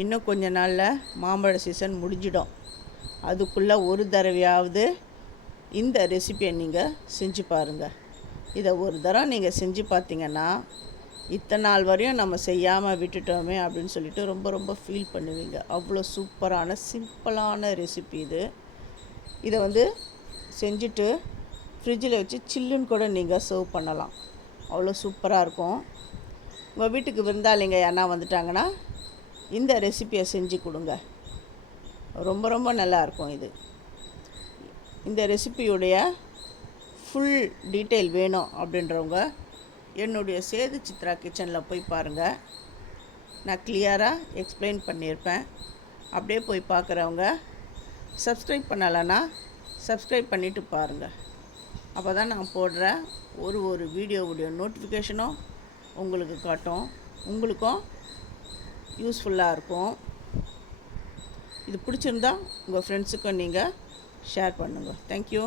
இன்னும் கொஞ்ச நாளில் மாம்பழ சீசன் முடிஞ்சிடும். அதுக்குள்ளே ஒரு தடவையாவது இந்த ரெசிபியை நீங்கள் செஞ்சு பாருங்கள். இதை ஒரு தடவை நீங்கள் செஞ்சு பார்த்தீங்கன்னா இத்தனை நாள் வரையும் நம்ம செய்யாமல் விட்டுட்டோமே அப்படின்னு சொல்லிட்டு ரொம்ப ரொம்ப ஃபீல் பண்ணுவீங்க. அவ்வளோ சூப்பரான சிம்பிளான ரெசிபி இது. இதை செஞ்சுட்டு ஃப்ரிட்ஜில் வச்சு சில்லுன்னு கூட நீங்கள் சர்வ் பண்ணலாம். அவ்வளோ சூப்பராக இருக்கும். உங்கள் வீட்டுக்கு விருந்தாளிங்க யாருன்னா வந்துட்டாங்கன்னா இந்த ரெசிபியை செஞ்சு கொடுங்க. ரொம்ப ரொம்ப நல்லாயிருக்கும் இது. இந்த ரெசிபியுடைய ஃபுல் டீட்டெயில் வேணும் அப்படின்றவங்க என்னுடைய சேது சித்ரா கிச்சனில் போய் பாருங்கள். நான் கிளியராக எக்ஸ்பிளைன் பண்ணியிருப்பேன். அப்படியே போய் பார்க்குறவங்க சப்ஸ்கிரைப் பண்ணலைன்னா சப்ஸ்கிரைப் பண்ணிவிட்டு பாருங்கள். அப்போ தான் நான் போடுற ஒரு வீடியோவுடைய நோட்டிஃபிகேஷனும் உங்களுக்கு காட்டும். உங்களுக்கும் யூஸ்ஃபுல்லாக இருக்கும். இது பிடிச்சிருந்தா உங்கள் ஃப்ரெண்ட்ஸுக்கும் நீங்கள் ஷேர் பண்ணுங்கள். தேங்க்யூ.